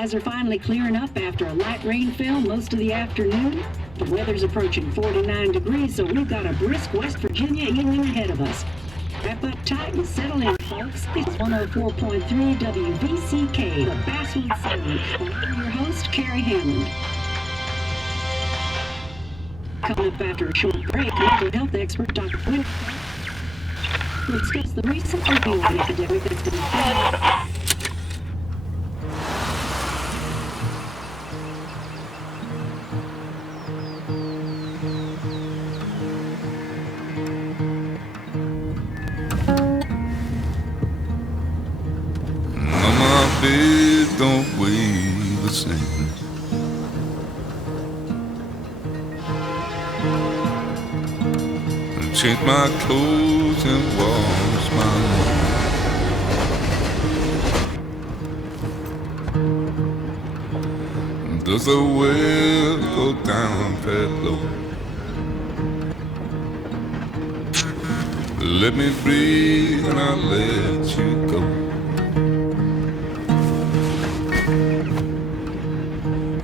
Skies are finally clearing up after a light rainfall most of the afternoon. The weather's approaching 49 degrees, so we've got a brisk West Virginia evening ahead of us. Wrap up tight and settle in, folks. It's 104.3 WVCK, the Basswood Sound. I'm your host, Carrie Hammond. Coming up after a short break, mental health expert Dr. Quinn will discuss the recent opioid epidemic that's been bed don't weigh the same. And change my clothes and wash my hands. Does the well go down that low? Let me breathe and I'll let you go.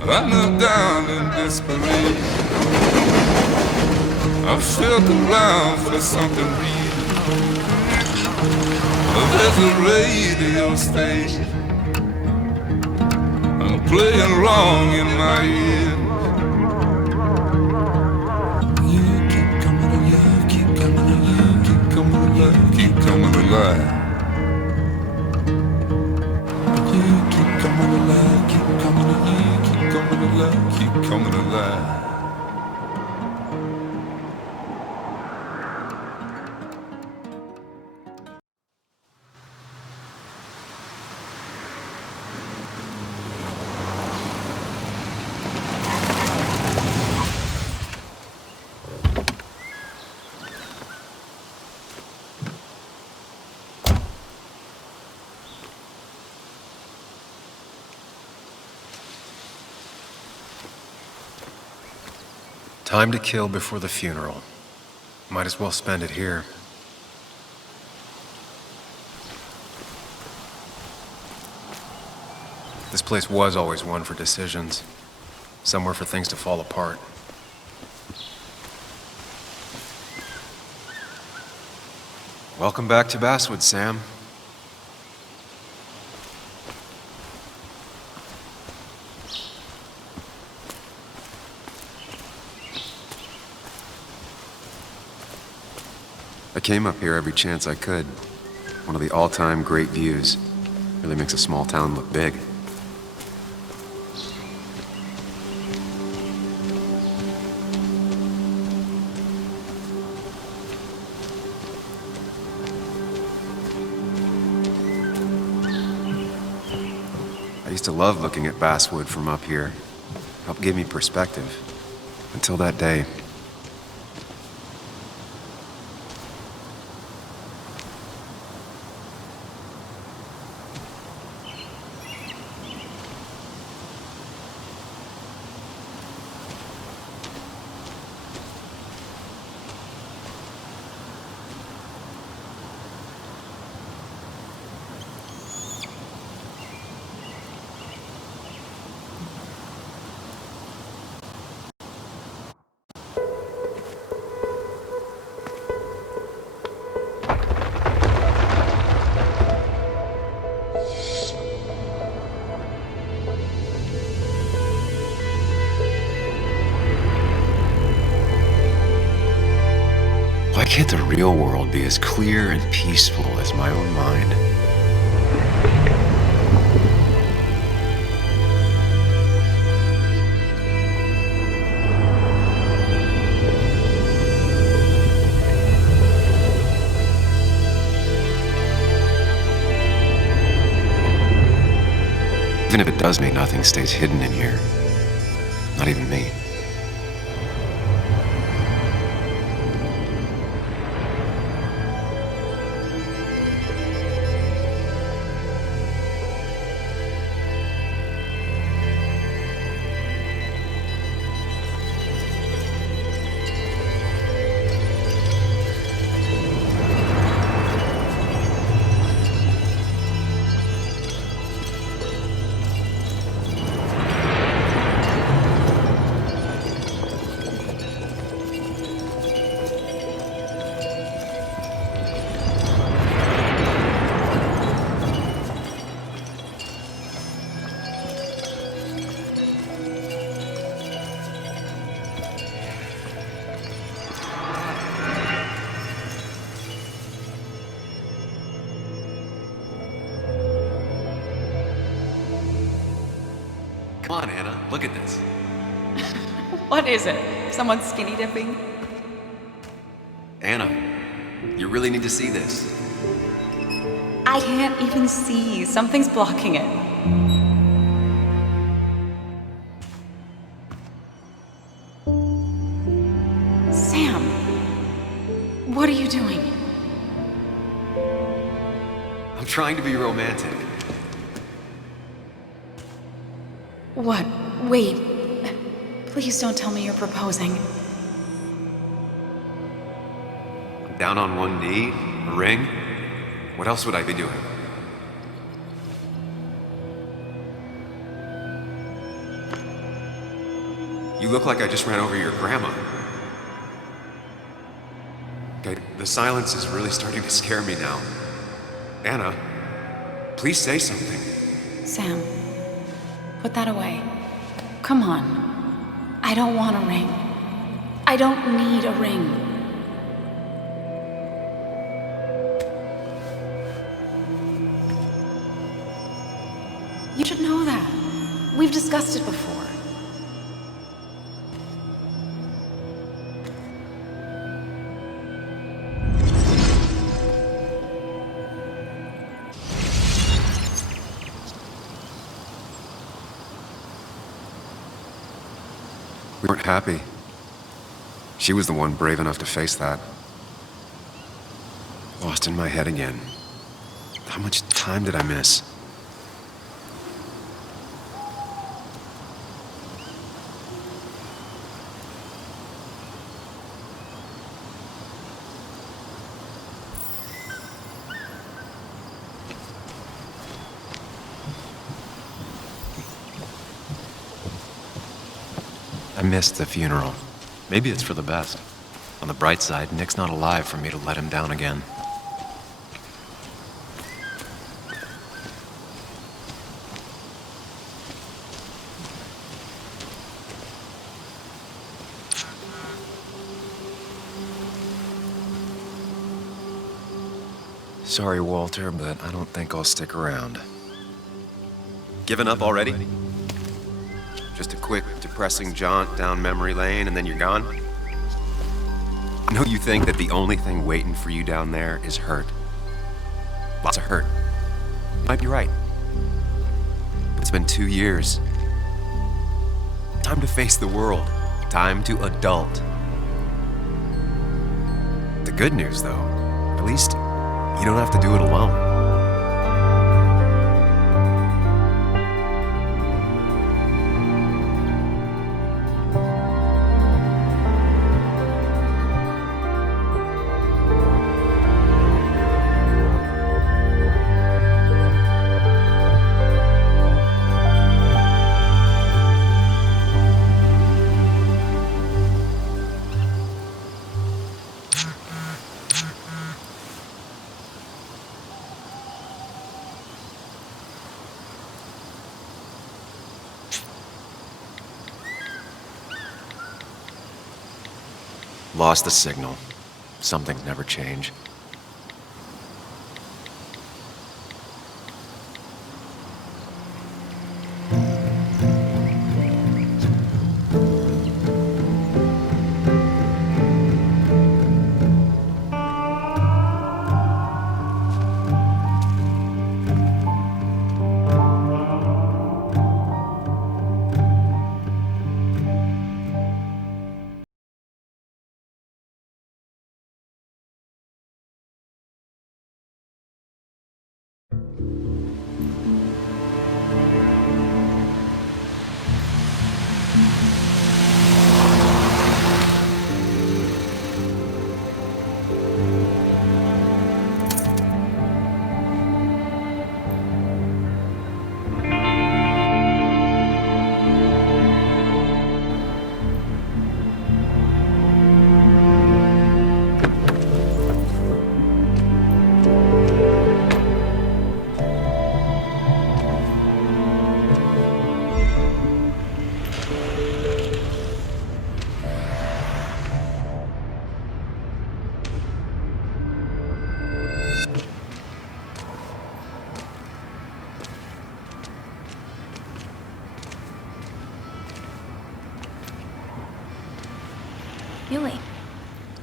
I knelt down in desperation. I felt around for something real. There's a radio station playing wrong in my ear. You keep coming alive, keep coming alive, keep coming alive, keep coming alive. You keep coming alive, keep coming alive, keep coming alive, keep coming alive. Time to kill before the funeral. Might as well spend it here. This place was always one for decisions. Somewhere for things to fall apart. Welcome back to Basswood, Sam. I came up here every chance I could. One of the all-time great views. Really makes a small town look big. I used to love looking at Basswood from up here. Helped give me perspective. Until that day. Why can't the real world be as clear and peaceful as my own mind? Even if it does me, nothing stays hidden in here. Not even me. Come on, Anna, look at this. What is it? Someone skinny dipping? Anna, you really need to see this. I can't even see. Something's blocking it. Sam, what are you doing? I'm trying to be romantic. What? Wait. Please don't tell me you're proposing. I'm down on one knee, a ring. What else would I be doing? You look like I just ran over your grandma. Okay, the silence is really starting to scare me now. Anna, please say something. Sam, put that away. Come on. I don't want a ring. I don't need a ring. You should know that. We've discussed it before. We weren't happy. She was the one brave enough to face that. Lost in my head again. How much time did I miss? I missed the funeral. Maybe it's for the best. On the bright side, Nick's not alive for me to let him down again. Sorry, Walter, but I don't think I'll stick around. Given up already? Just a quick, depressing jaunt down memory lane and then you're gone? I know you think that the only thing waiting for you down there is hurt. Lots of hurt. You might be right. It's been 2 years. Time to face the world. Time to adult. The good news, though, at least you don't have to do it alone. Lost the signal. Some things never change.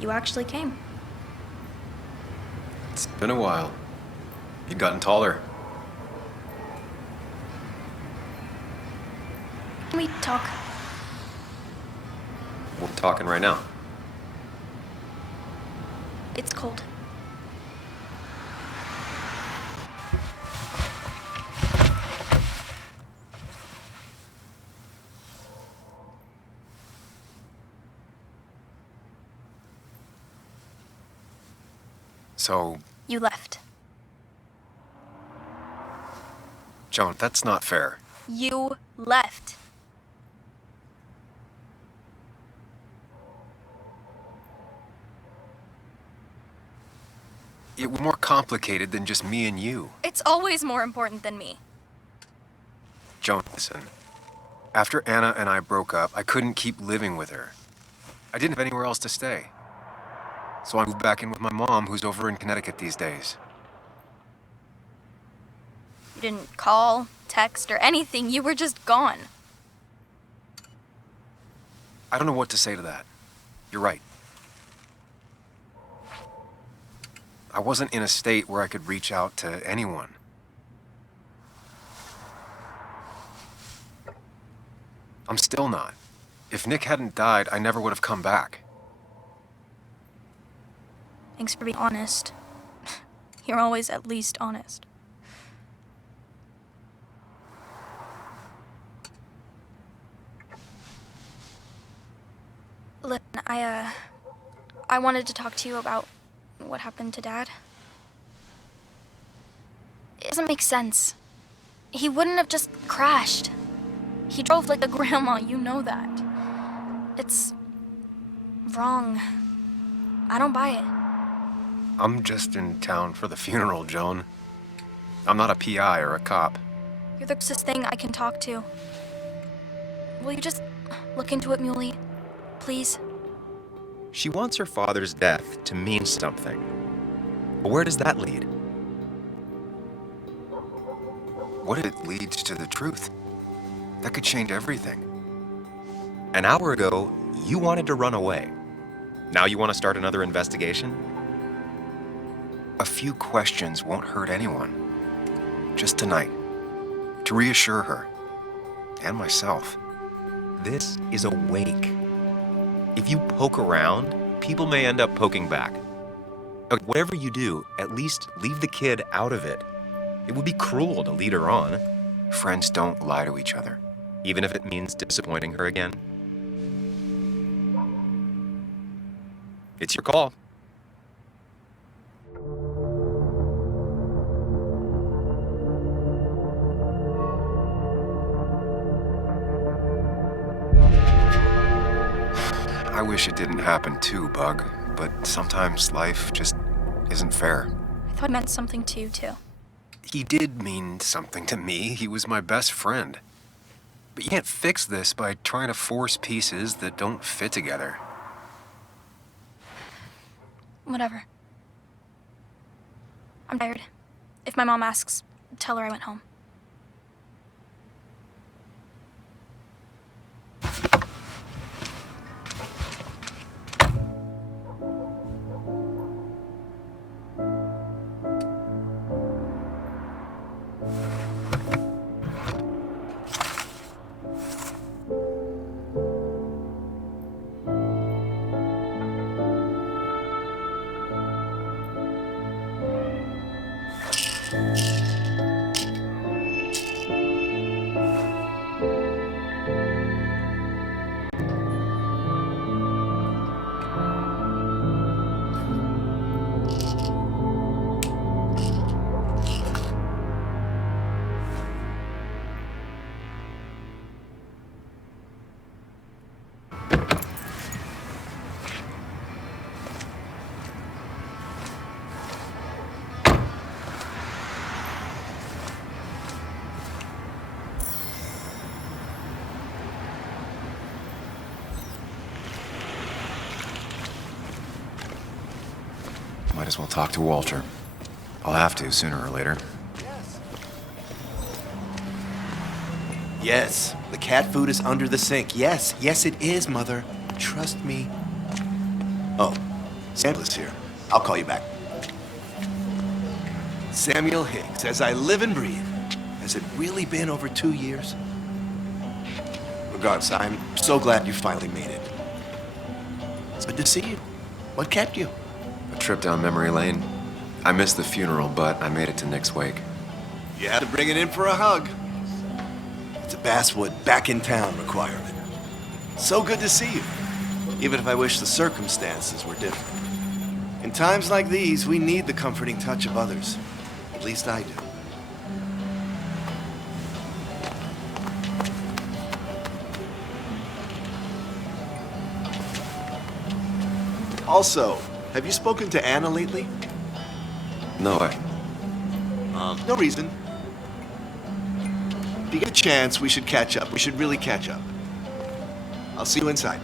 you actually came. It's been a while. You've gotten taller. Can we talk? We're talking right now. It's cold. So, You left. Joan, that's not fair. You left. It was more complicated than just me and you. It's always more important than me. Joan, listen. After Anna and I broke up, I couldn't keep living with her. I didn't have anywhere else to stay. So I moved back in with my mom, who's over in Connecticut these days. You didn't call, text, or anything. You were just gone. I don't know what to say to that. You're right. I wasn't in a state where I could reach out to anyone. I'm still not. If Nick hadn't died, I never would have come back. Thanks for being honest. You're always at least honest. Listen, I wanted to talk to you about what happened to Dad. It doesn't make sense. He wouldn't have just crashed. He drove like a grandma, you know that. It's wrong. I don't buy it. I'm just in town for the funeral, Joan. I'm not a PI or a cop. You're the closest thing I can talk to. Will you just look into it, Muley? Please? She wants her father's death to mean something. But where does that lead? What if it leads to the truth? That could change everything. An hour ago, you wanted to run away. Now you want to start another investigation? A few questions won't hurt anyone. Just tonight. To reassure her. And myself. This is a wake. If you poke around, people may end up poking back. Whatever you do, at least leave the kid out of it. It would be cruel to lead her on. Friends don't lie to each other, even if it means disappointing her again. It's your call. I wish it didn't happen too, Bug, but sometimes life just isn't fair. I thought it meant something to you, too. He did mean something to me. He was my best friend. But you can't fix this by trying to force pieces that don't fit together. Whatever. I'm tired. If my mom asks, tell her I went home. Might as well talk to Walter. I'll have to sooner or later. Yes, the cat food is under the sink. Yes, yes it is, Mother. Trust me. Oh, Samuel's here. I'll call you back. Samuel Higgs, as I live and breathe. Has it really been over 2 years? Regards, I'm so glad you finally made it. It's good to see you. What kept you? A trip down memory lane. I missed the funeral, but I made it to Nick's wake. You had to bring it in for a hug. It's a Basswood back in town requirement. So good to see you, even if I wish the circumstances were different. In times like these, we need the comforting touch of others. At least I do. Also, have you spoken to Anna lately? No, No reason. If you get a chance, we should catch up. We should really catch up. I'll see you inside.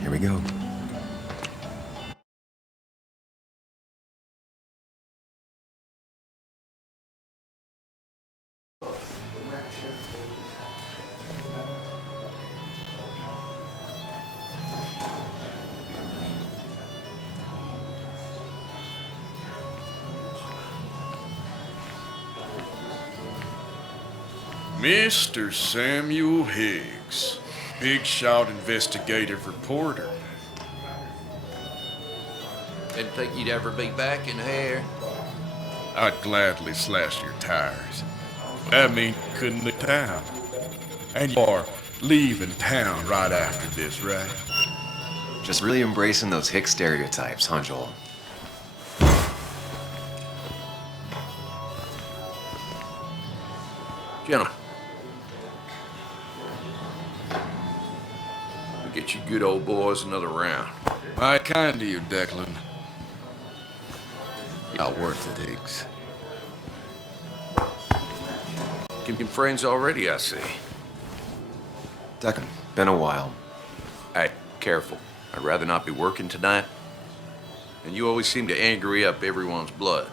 Here we go. Mr. Samuel Higgs, Big Shot investigative reporter. Didn't think you'd ever be back in here. I'd gladly slash your tires. That means you couldn't leave town. And you are leaving town right after this, right? Just really embracing those Hick stereotypes, huh, Joel? Gentlemen. We'll get you good old boys another round. Mighty kind of you, Declan. Not worth it, Higgs. Keeping friends already, I see. Declan, been a while. Hey, careful. I'd rather not be working tonight. And you always seem to angry up everyone's blood.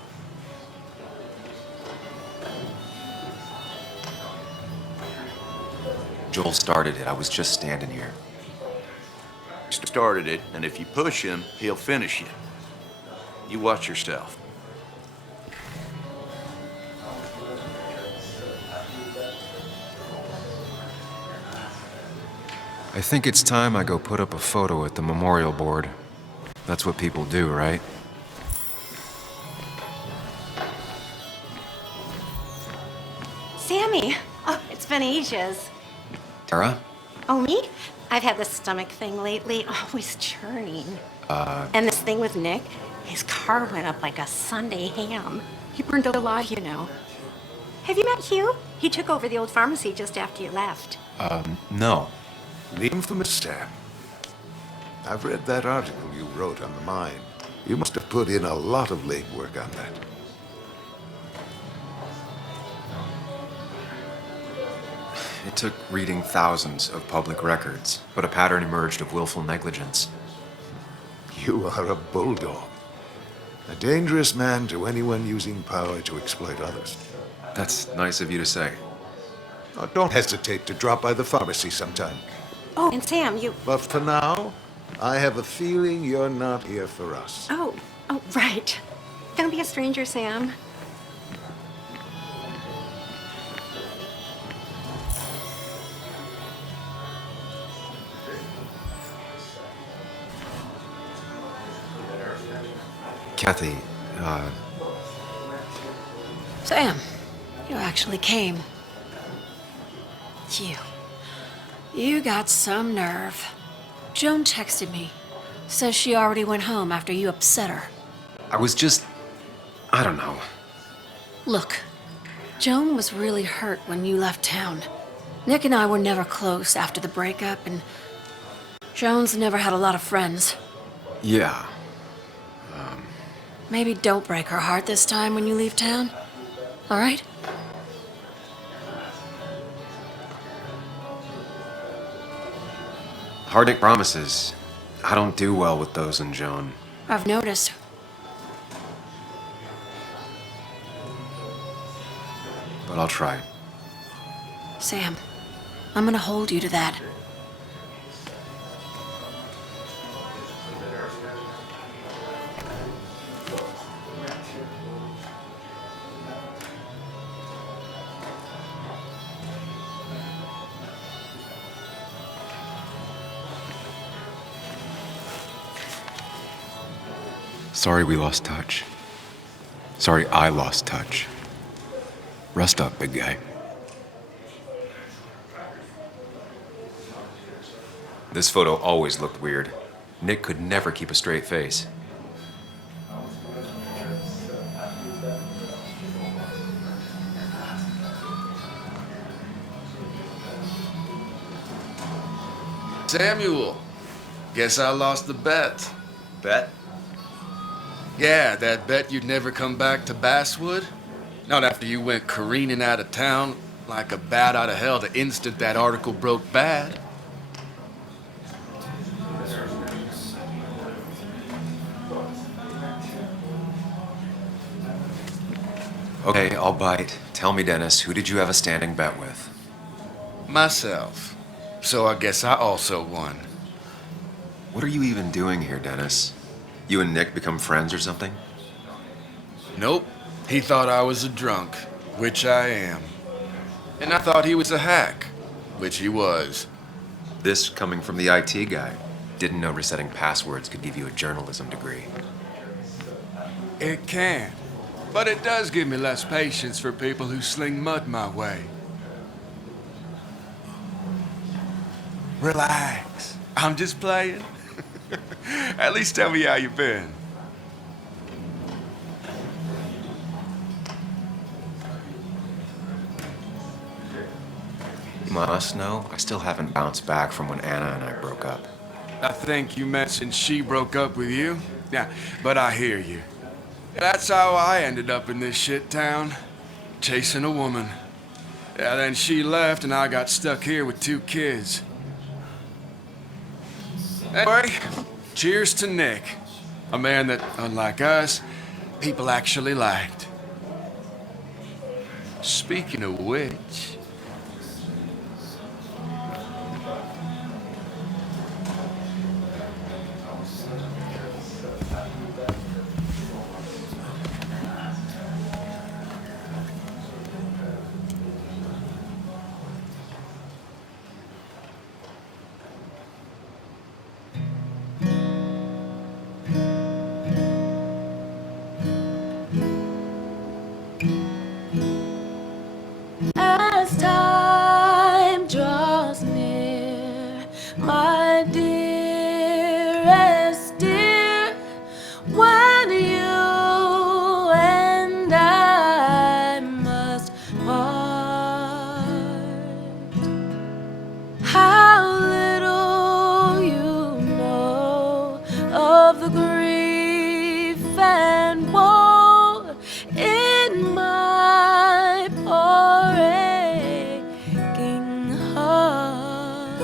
Joel started it. I was just standing here. Started it, and if you push him, he'll finish you. You watch yourself. I think it's time I go put up a photo at the memorial board. That's what people do, right? Sammy! Oh, it's been ages. Tara? Oh, me? I've had this stomach thing lately, always churning. And this thing with Nick, his car went up like a Sunday ham. He burned alive, you know. Have you met Hugh? He took over the old pharmacy just after you left. No. The infamous Sam. I've read that article you wrote on the mine. You must have put in a lot of legwork on that. It took reading thousands of public records, but a pattern emerged of willful negligence. You are a bulldog. A dangerous man to anyone using power to exploit others. That's nice of you to say. Oh, don't hesitate to drop by the pharmacy sometime. Oh, and Sam, you... But for now, I have a feeling you're not here for us. Oh, right. Don't be a stranger, Sam. Kathy, Sam, you actually came. You got some nerve. Joan texted me. Says she already went home after you upset her. I was just... I don't know. Look, Joan was really hurt when you left town. Nick and I were never close after the breakup, and Joan's never had a lot of friends. Yeah. Maybe don't break her heart this time when you leave town. All right? Hardick promises. I don't do well with those in Joan. I've noticed. but I'll try. Sam, I'm gonna hold you to that. Sorry we lost touch. Sorry I lost touch. Rest up, big guy. This photo always looked weird. Nick could never keep a straight face. Samuel, guess I lost the bet. Bet? Yeah, that bet you'd never come back to Basswood? Not after you went careening out of town like a bat out of hell the instant that article broke bad. Okay, I'll bite. Tell me, Dennis, who did you have a standing bet with? Myself. So I guess I also won. What are you even doing here, Dennis? You and Nick become friends or something? Nope. He thought I was a drunk, which I am. And I thought he was a hack, which he was. This coming from the IT guy. Didn't know resetting passwords could give you a journalism degree. It can. But it does give me less patience for people who sling mud my way. Relax. I'm just playing. At least tell me how you been. You must know, I still haven't bounced back from when Anna and I broke up. I think you mentioned she broke up with you. Yeah, but I hear you. That's how I ended up in this shit town. Chasing a woman. Yeah, then she left and I got stuck here with 2 kids. Anyway, cheers to Nick. A man that, unlike us, people actually liked. Speaking of which... As time draws near, my dearest dear, when you and I must part, how little you know of the grief and woe in my poor aching heart.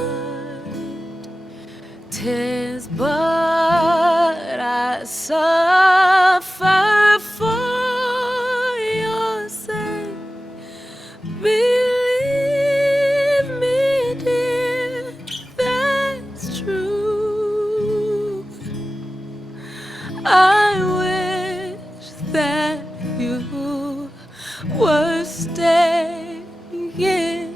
'Tis but I suffer for your sake. Believe me, dear, that's true. I wish that you were staying here.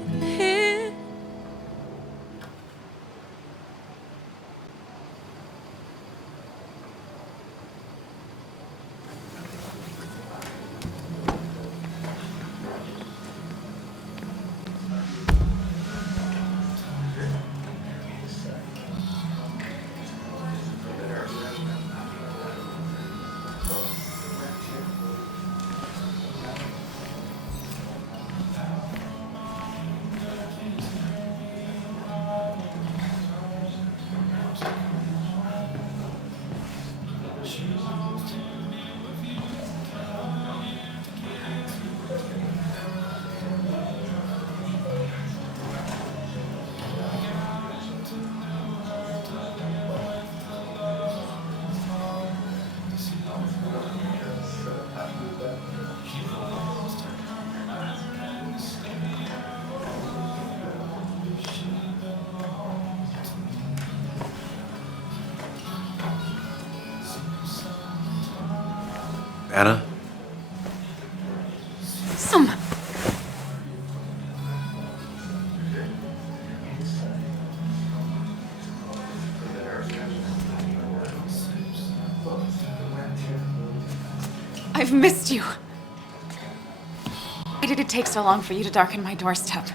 Sam! I've missed you. Why did it take so long for you to darken my doorstep?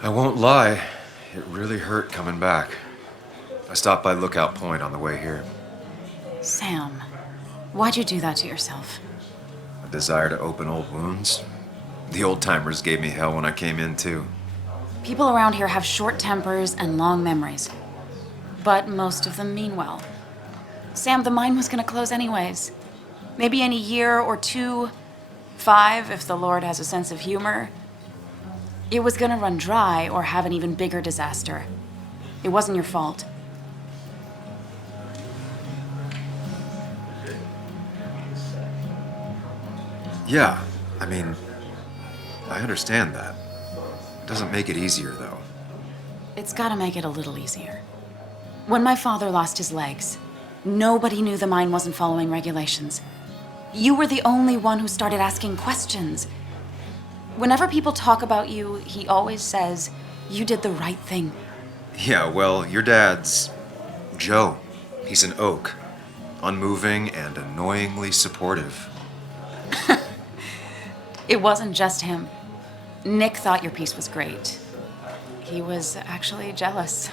I won't lie, it really hurt coming back. I stopped by Lookout Point on the way here. Sam, why'd you do that to yourself? A desire to open old wounds. The old-timers gave me hell when I came in, too. People around here have short tempers and long memories. But most of them mean well. Sam, the mine was gonna close anyways. Maybe in a year or 2, 5, if the Lord has a sense of humor. It was gonna run dry or have an even bigger disaster. It wasn't your fault. Yeah, I mean, I understand that. It doesn't make it easier, though. It's gotta make it a little easier. When my father lost his legs, nobody knew the mine wasn't following regulations. You were the only one who started asking questions. Whenever people talk about you, he always says, you did the right thing. Yeah, well, your dad's Joe. He's an oak. Unmoving and annoyingly supportive. It wasn't just him. Nick thought your piece was great. He was actually jealous.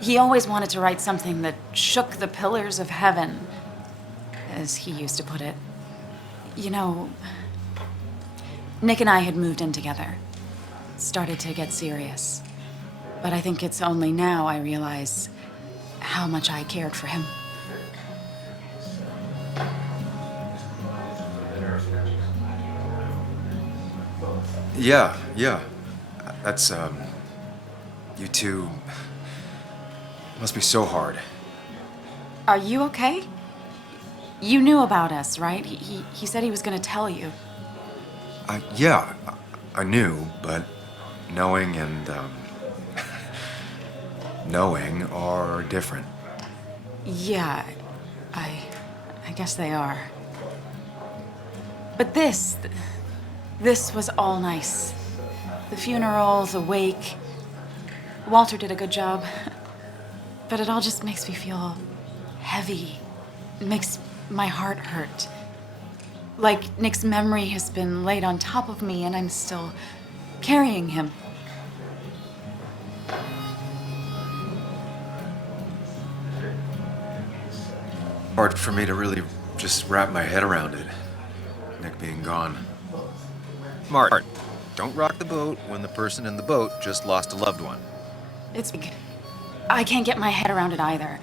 He always wanted to write something that shook the pillars of heaven, as he used to put it. You know, Nick and I had moved in together. Started to get serious. But I think it's only now I realize how much I cared for him. Yeah. That's, you two must be so hard. Are you okay? You knew about us, right? He said he was gonna tell you. Yeah, I knew, but knowing and, knowing are different. Yeah, I guess they are. But this was all nice. The funeral, the wake. Walter did a good job. But it all just makes me feel heavy. It makes my heart hurt. Like Nick's memory has been laid on top of me and I'm still carrying him. Hard for me to really just wrap my head around it. Nick being gone. Mart, don't rock the boat when the person in the boat just lost a loved one. It's big. I can't get my head around it either.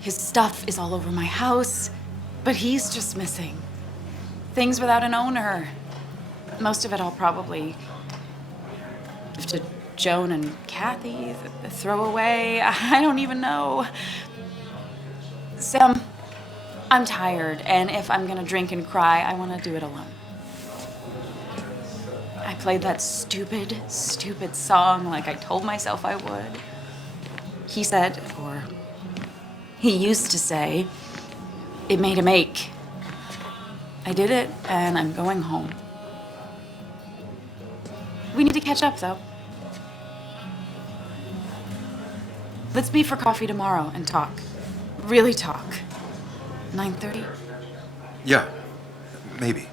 His stuff is all over my house, but he's just missing. Things without an owner. Most of it I'll probably give to Joan and Kathy, the throwaway. I don't even know. Sam, I'm tired, and if I'm gonna drink and cry, I want to do it alone. I played that stupid song like I told myself I would. He said, or he used to say, it made him ache. I did it, and I'm going home. We need to catch up, though. Let's meet for coffee tomorrow and talk. Really talk. 9:30? Yeah, maybe.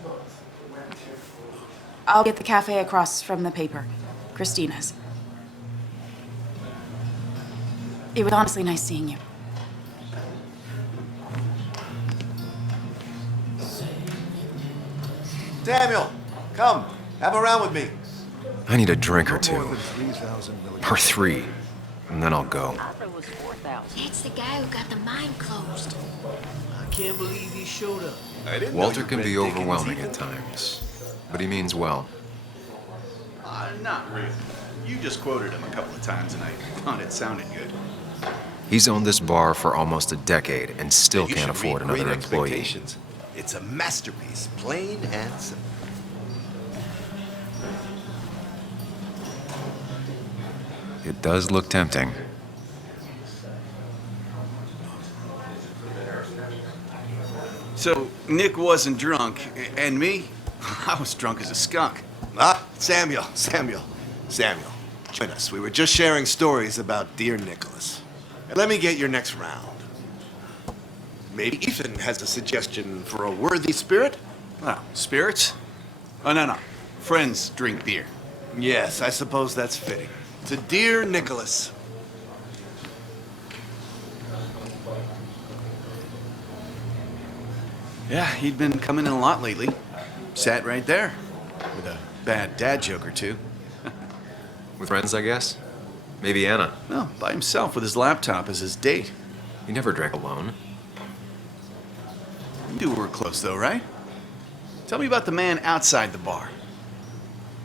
I'll be at the cafe across from the paper. Christina's. It was honestly nice seeing you. Samuel, come, have a round with me. I need a drink or two. Or 3, and then I'll go. It's the guy who got the mine closed. I can't believe he showed up. Walter can be overwhelming at times, but he means well. Not really. You just quoted him a couple of times and I thought it sounded good. He's owned this bar for almost a decade and still You can't should afford read Great another employee. Expectations. It's a masterpiece, plain and simple. It does look tempting. So, Nick wasn't drunk, and me? I was drunk as a skunk. Ah, Samuel. Join us. We were just sharing stories about dear Nicholas. And let me get your next round. Maybe Ethan has a suggestion for a worthy spirit? Oh, spirits? Oh, no. Friends drink beer. Yes, I suppose that's fitting. To dear Nicholas. Yeah, he'd been coming in a lot lately. Sat right there. With a bad dad joke or two. With friends, I guess? Maybe Anna. No, by himself with his laptop as his date. He never drank alone. You were close though, right? Tell me about the man outside the bar.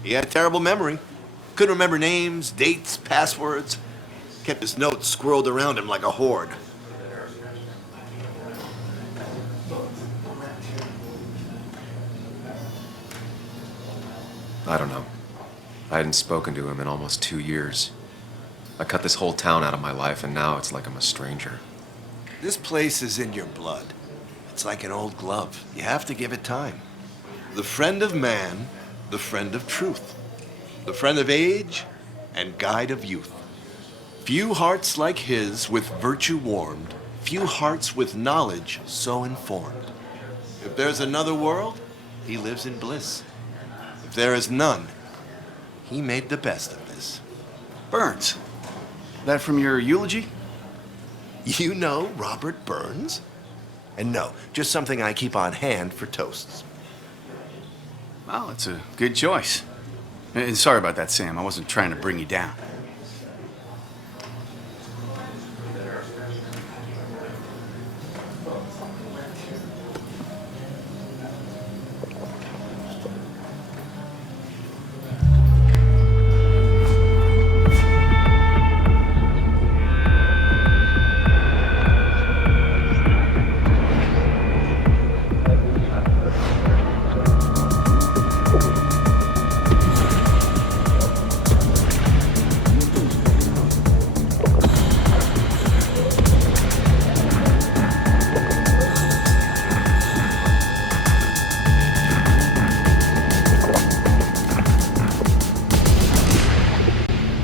He had a terrible memory. Couldn't remember names, dates, passwords. Kept his notes squirreled around him like a hoard. I don't know. I hadn't spoken to him in almost 2 years. I cut this whole town out of my life, and now it's like I'm a stranger. This place is in your blood. It's like an old glove. You have to give it time. The friend of man, the friend of truth. The friend of age and guide of youth. Few hearts like his with virtue warmed, few hearts with knowledge so informed. If there's another world, he lives in bliss. If there is none, he made the best of this. Burns. That from your eulogy? You know Robert Burns? And no, just something I keep on hand for toasts. Well, it's a good choice. And sorry about that, Sam. I wasn't trying to bring you down.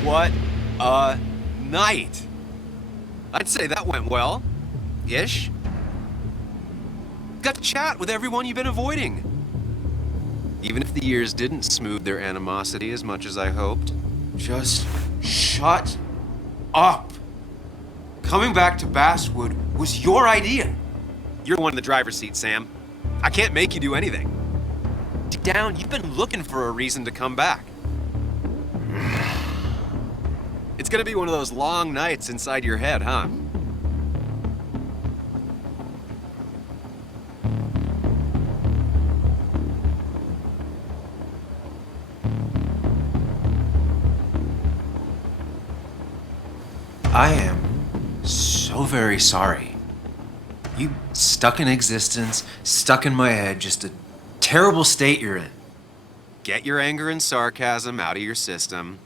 What a night! I'd say that went well. Ish. Got to chat with everyone you've been avoiding. Even if the years didn't smooth their animosity as much as I hoped. Just shut up. Coming back to Basswood was your idea. You're the one in the driver's seat, Sam. I can't make you do anything. Deep down, you've been looking for a reason to come back. It's gonna be one of those long nights inside your head, huh? I am so very sorry. You stuck in existence, stuck in my head, just a terrible state you're in. Get your anger and sarcasm out of your system.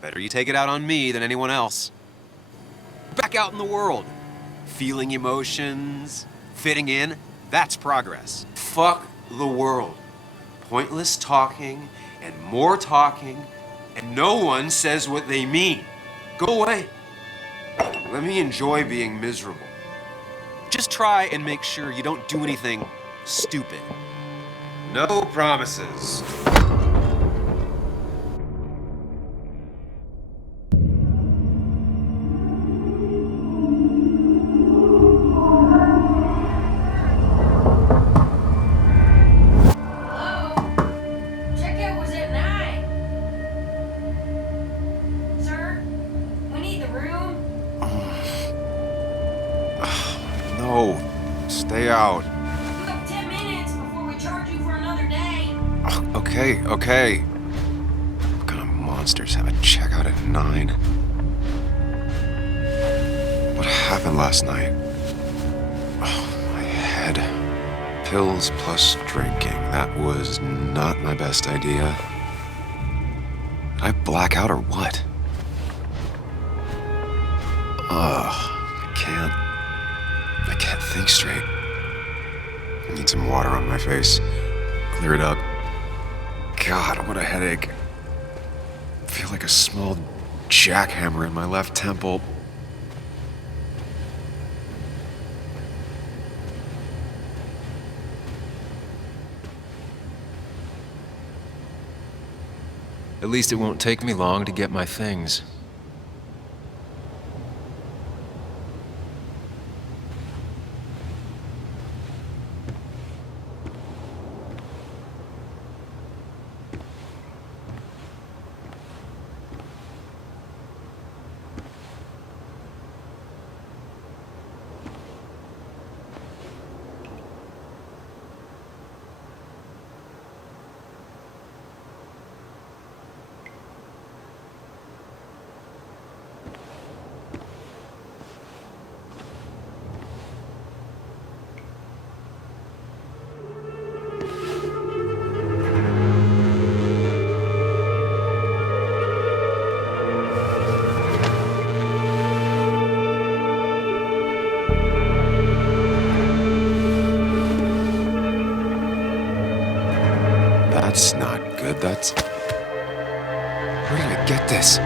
Better you take it out on me than anyone else. Back out in the world. Feeling emotions, fitting in, that's progress. Fuck the world. Pointless talking and more talking, and no one says what they mean. Go away. Let me enjoy being miserable. Just try and make sure you don't do anything stupid. No promises. No, stay out. You have 10 minutes before we charge you for another day. Okay. What kind of monsters have a checkout at 9? What happened last night? Oh, my head. Pills plus drinking. That was not my best idea. Did I black out or what? I can't think straight. I need some water on my face. Clear it up. God, what a headache. I feel like a small jackhammer in my left temple. At least it won't take me long to get my things. That's not good. That's... Where did I get this?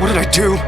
What did I do?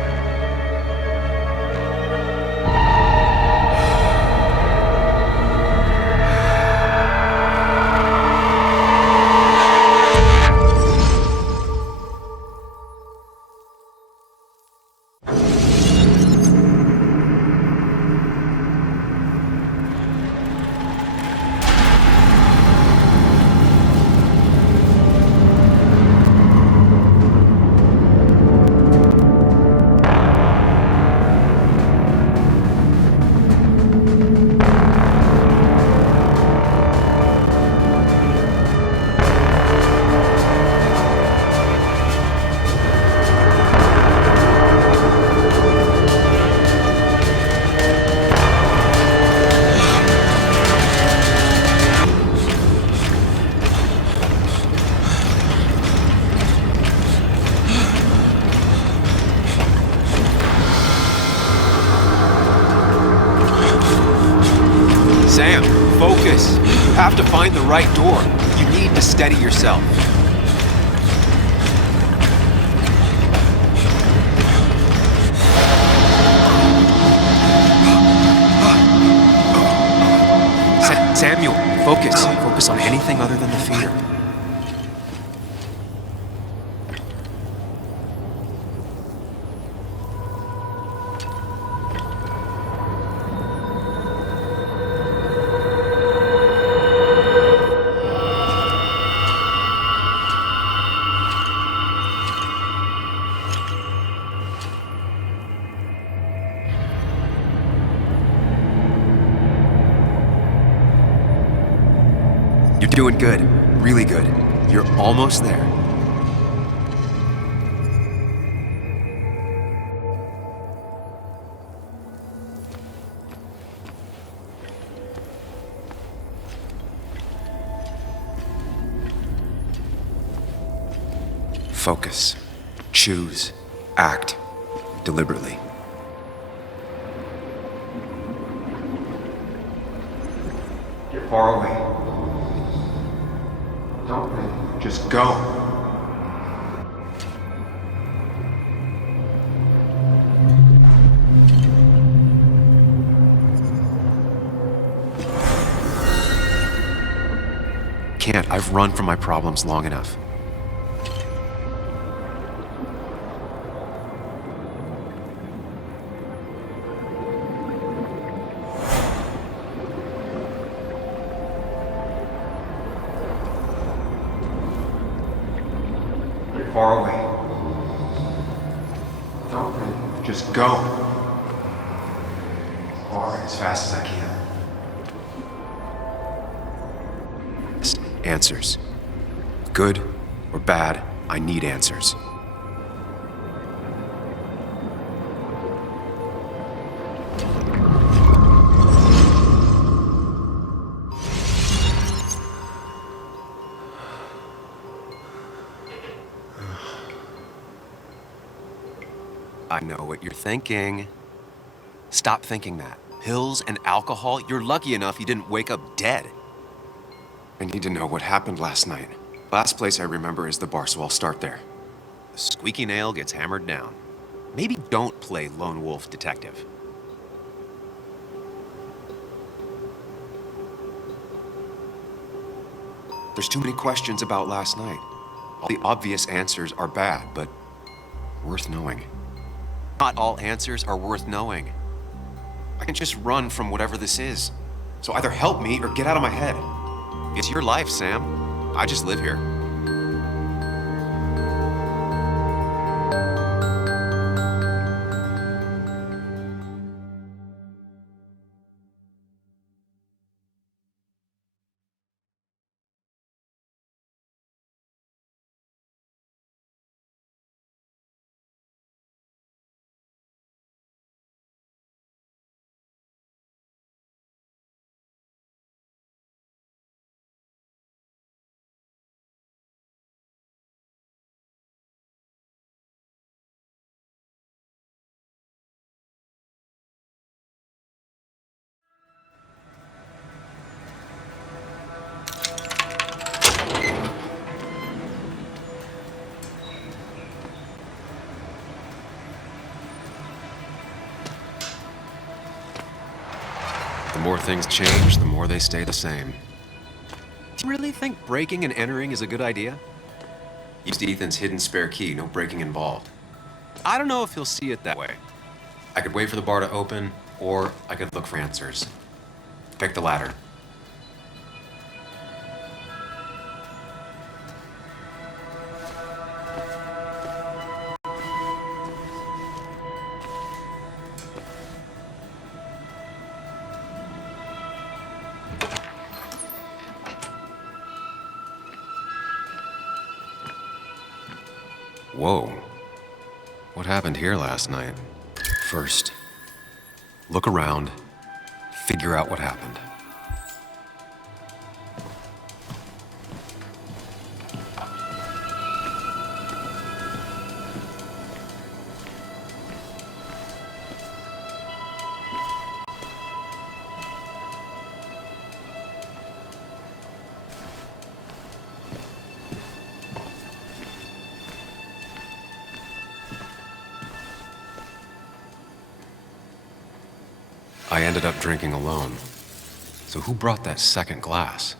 Sam, focus. You have to find the right door. You need to steady yourself. Samuel, focus. Focus on anything other than the fear. You're doing good. Really good. You're almost there. Focus. Choose. Act. Deliberately. You're far away. Don't think. Just go. Can't. I've run from my problems long enough. Far away. Don't think. Just go. Or as fast as I can. Answers. Good or bad, I need answers. I know what you're thinking. Stop thinking that. Pills and alcohol? You're lucky enough you didn't wake up dead. I need to know what happened last night. Last place I remember is the bar, so I'll start there. The squeaky nail gets hammered down. Maybe don't play lone wolf detective. There's too many questions about last night. All the obvious answers are bad, but worth knowing. Not all answers are worth knowing. I can just run from whatever this is. So either help me or get out of my head. It's your life, Sam. I just live here. The more things change, the more they stay the same. Do you really think breaking and entering is a good idea? Used Ethan's hidden spare key, no breaking involved. I don't know if he'll see it that way. I could wait for the bar to open, or I could look for answers. Pick the latter. Whoa. What happened here last night? First, look around, figure out what happened. I ended up drinking alone. So who brought that second glass?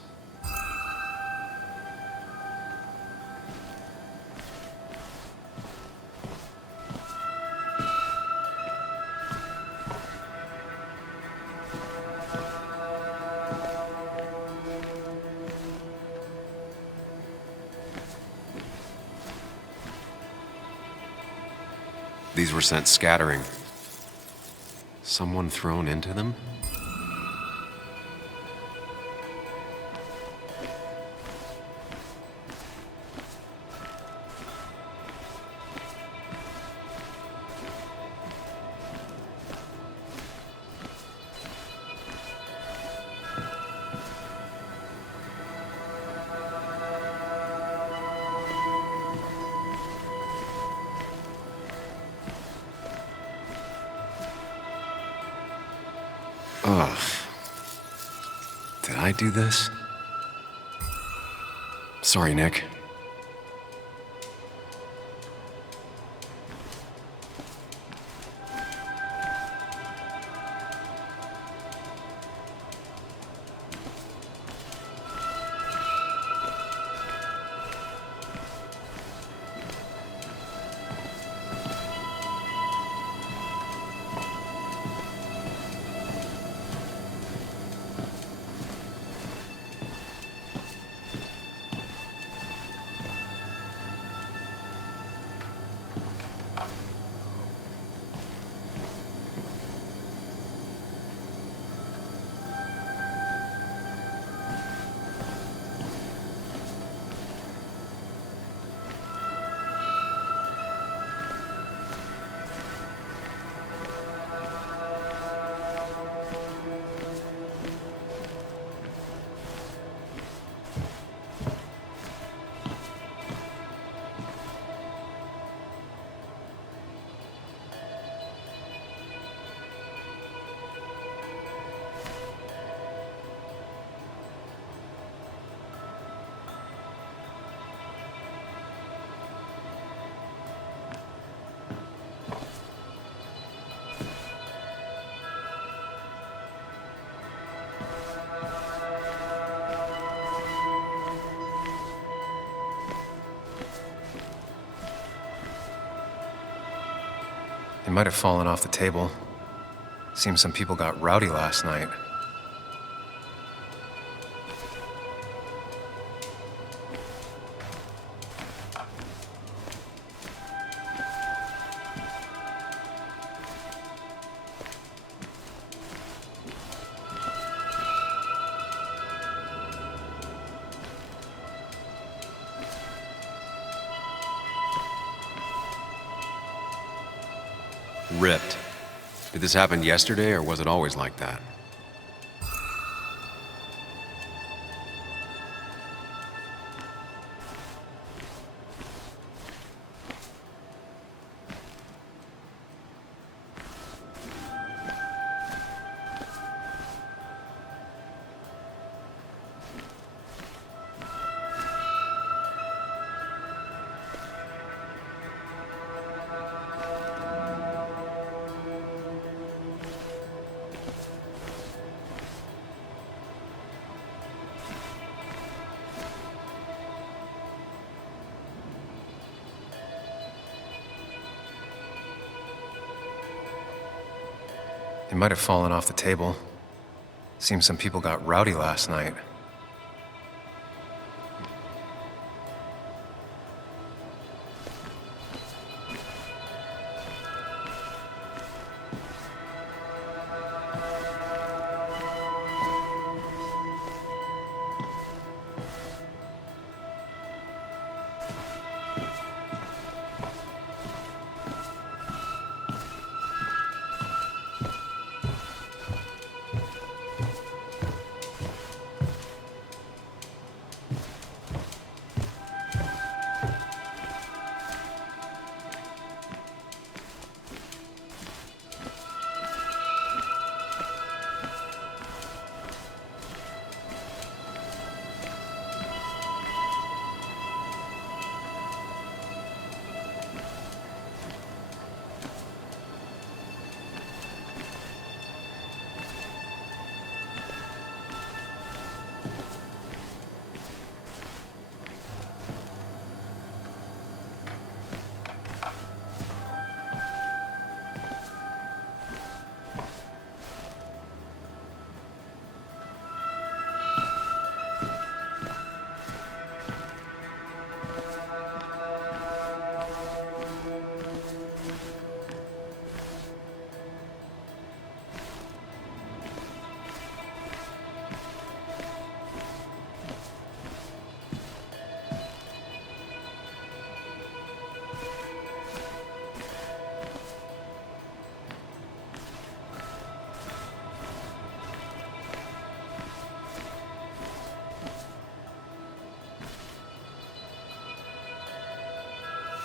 These were sent scattering. Someone thrown into them? Ugh. Did I do this? Sorry, Nick. It might have fallen off the table. Seems some people got rowdy last night. Ripped. Did this happen yesterday, or was it always like that? It might have fallen off the table. Seems some people got rowdy last night.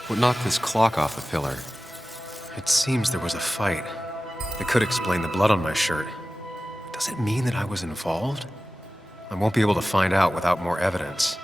What knocked this clock off the pillar? It seems there was a fight. That could explain the blood on my shirt. Does it mean that I was involved? I won't be able to find out without more evidence.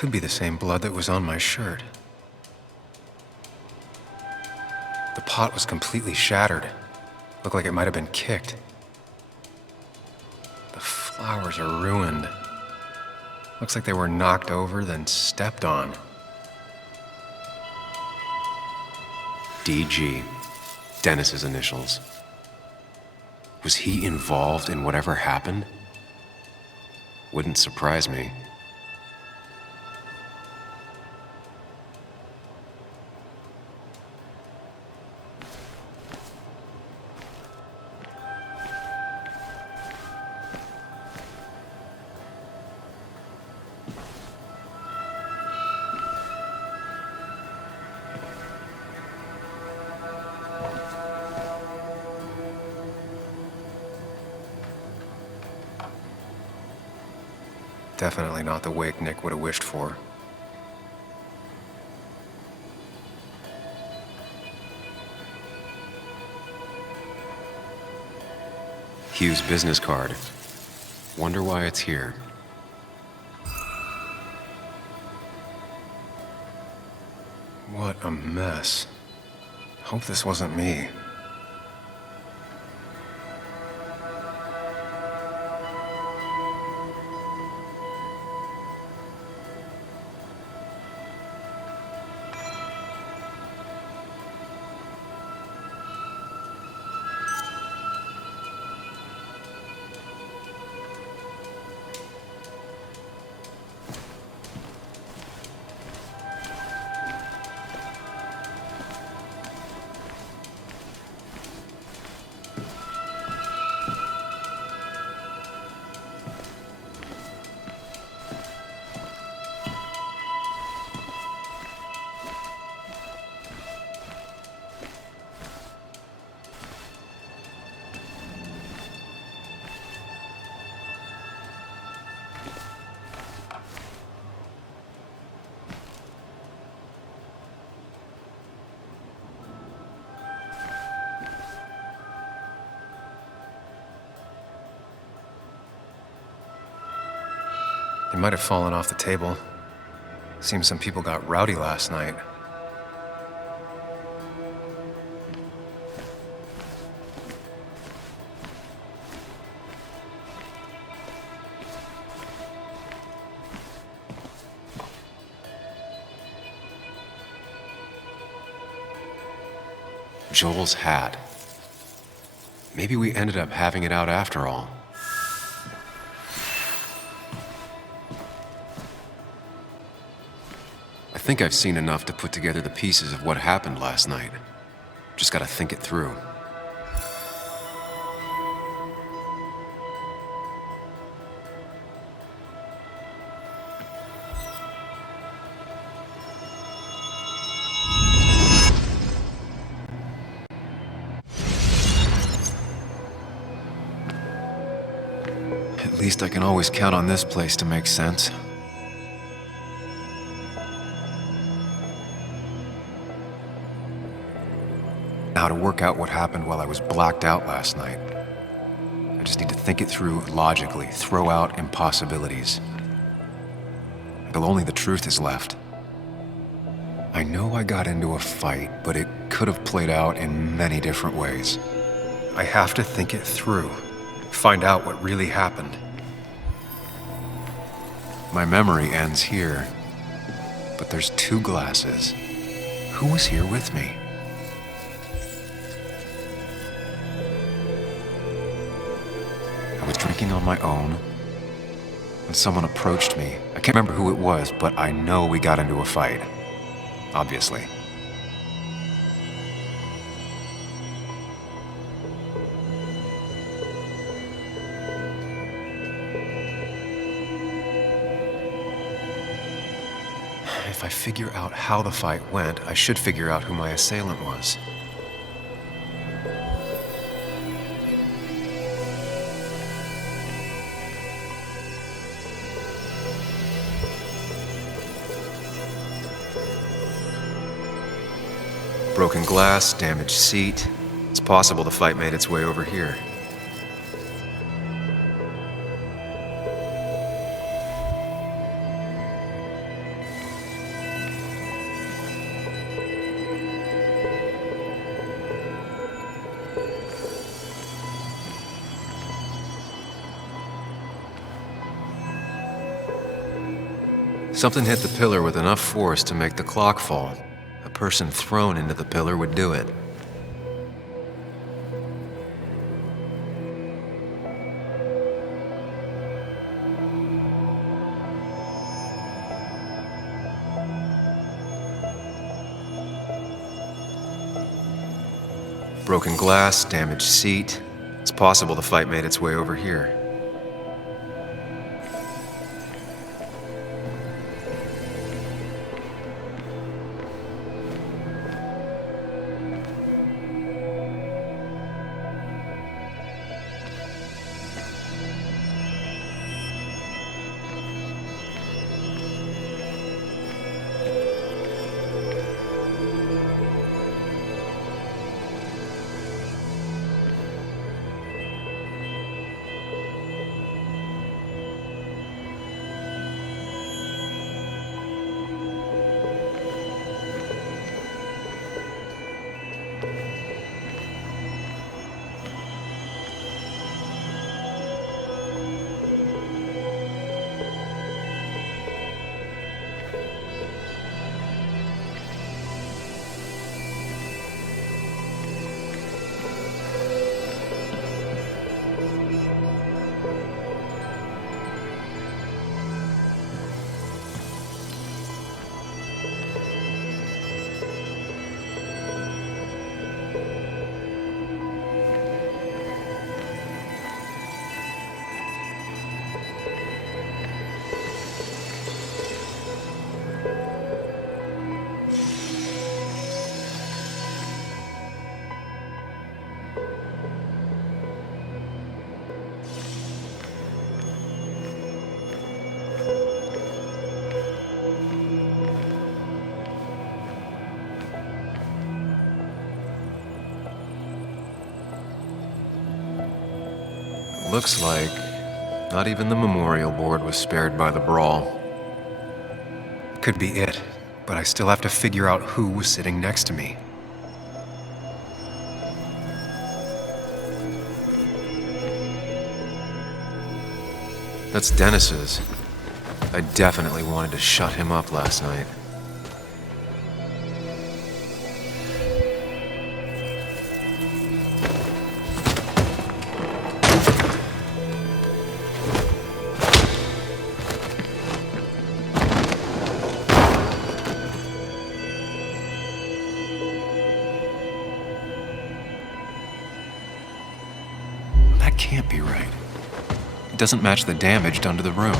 Could be the same blood that was on my shirt. The pot was completely shattered. Looked like it might have been kicked. The flowers are ruined. Looks like they were knocked over, then stepped on. DG. Dennis's initials. Was he involved in whatever happened? Wouldn't surprise me. Definitely not the wake Nick would have wished for. Hugh's business card. Wonder why it's here. What a mess. Hope this wasn't me. They might have fallen off the table. Seems some people got rowdy last night. Joel's hat. Maybe we ended up having it out after all. I think I've seen enough to put together the pieces of what happened last night. Just gotta think it through. At least I can always count on this place to make sense. Now to work out what happened while I was blacked out last night. I just need to think it through logically, throw out impossibilities. Until only the truth is left. I know I got into a fight, but it could have played out in many different ways. I have to think it through, find out what really happened. My memory ends here, but there's 2 glasses. Who was here with me? I was drinking on my own when someone approached me. I can't remember who it was, but I know we got into a fight. Obviously. If I figure out how the fight went, I should figure out who my assailant was. Broken glass, damaged seat. It's possible the fight made its way over here. Something hit the pillar with enough force to make the clock fall. A person thrown into the pillar would do it. Broken glass, damaged seat. It's possible the fight made its way over here. Looks like not even the memorial board was spared by the brawl. Could be it, but I still have to figure out who was sitting next to me. That's Dennis's. I definitely wanted to shut him up last night. That can't be right. It doesn't match the damage done to the room.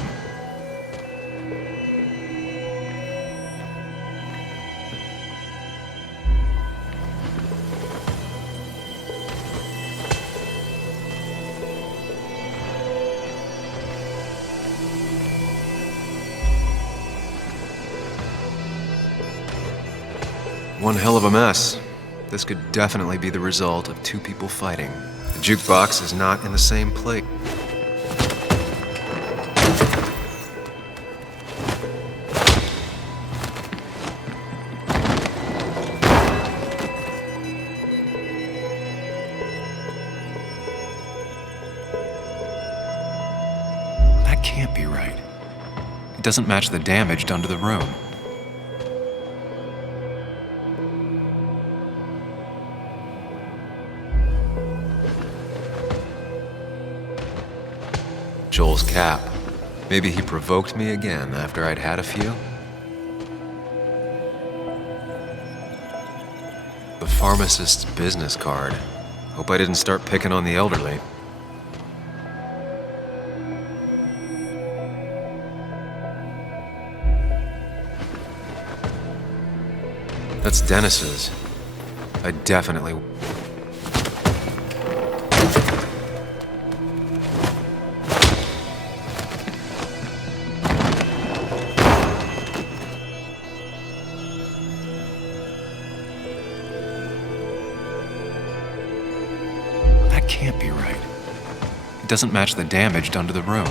One hell of a mess. This could definitely be the result of two people fighting. The jukebox is not in the same place. That can't be right. It doesn't match the damage done to the room. Joel's cap. Maybe he provoked me again after I'd had a few? The pharmacist's business card. Hope I didn't start picking on the elderly. That's Dennis's. I definitely... That can't be right. It doesn't match the damage done to the room.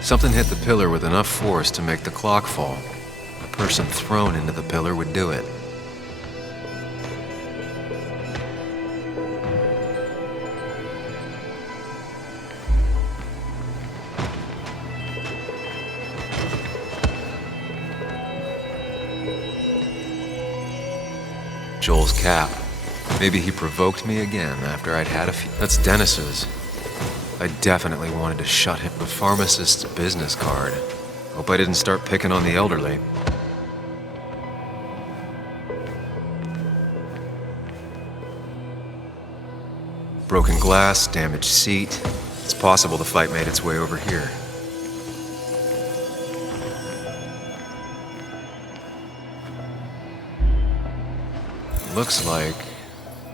Something hit the pillar with enough force to make the clock fall. A person thrown into the pillar would do it. Joel's cap. Maybe he provoked me again after I'd had a few. That's Dennis's. I definitely wanted to shut him. The pharmacist's business card. Hope I didn't start picking on the elderly. Broken glass, damaged seat. It's possible the fight made its way over here. Looks like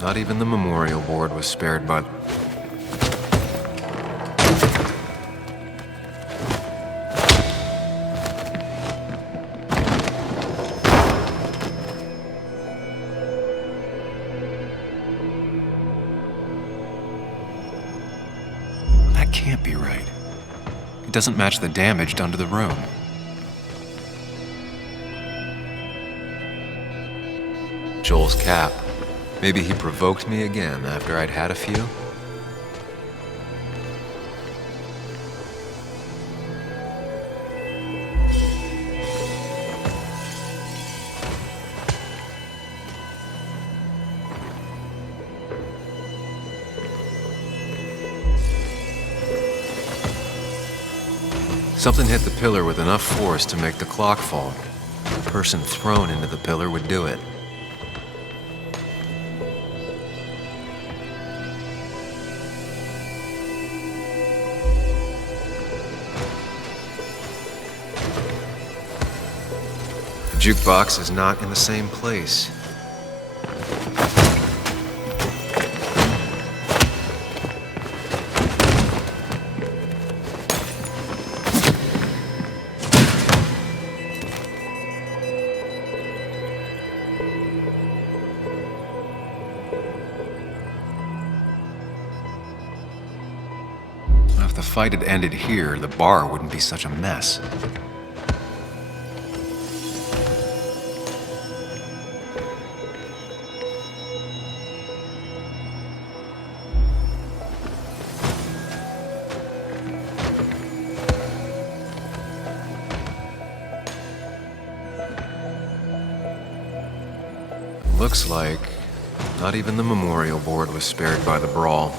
not even the memorial board was spared by... That can't be right. It doesn't match the damage done to the room. Joel's cap. Maybe he provoked me again after I'd had a few. Something hit the pillar with enough force to make the clock fall. A person thrown into the pillar would do it. The jukebox is not in the same place. If the fight had ended here, the bar wouldn't be such a mess. Looks like not even the memorial board was spared by the brawl.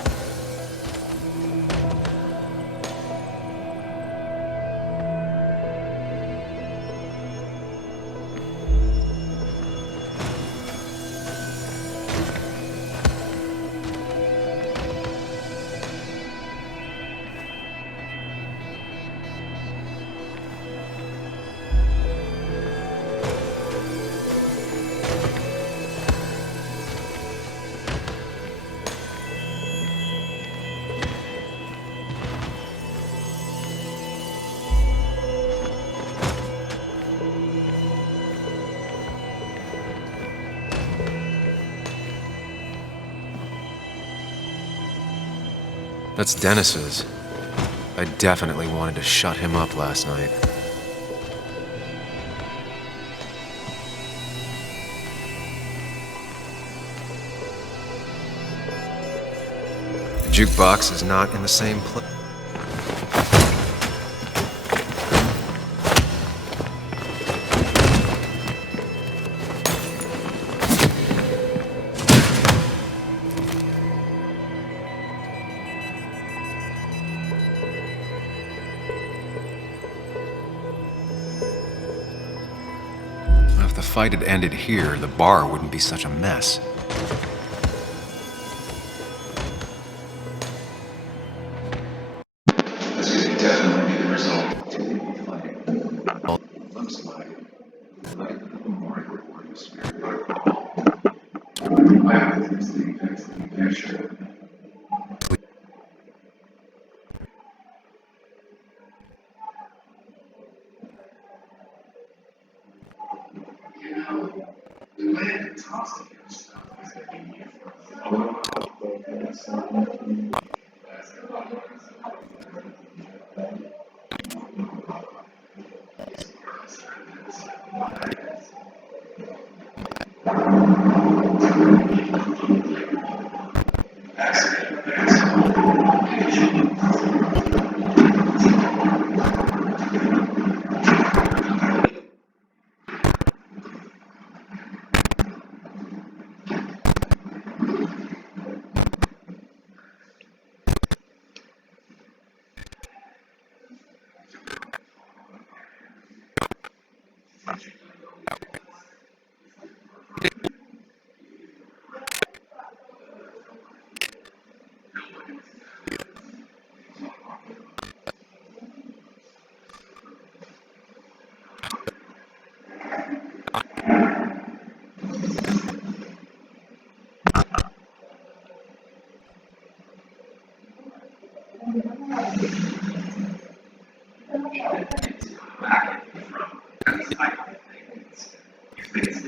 That's Dennis's. I definitely wanted to shut him up last night. The jukebox is not in the same place. If the fight had ended here, the bar wouldn't be such a mess. This could definitely be the result. Looks like the memorial board was spared by the ball. I have to see the picture. You know, the way that tossing your stuff is getting you for Back from this type of thing. It's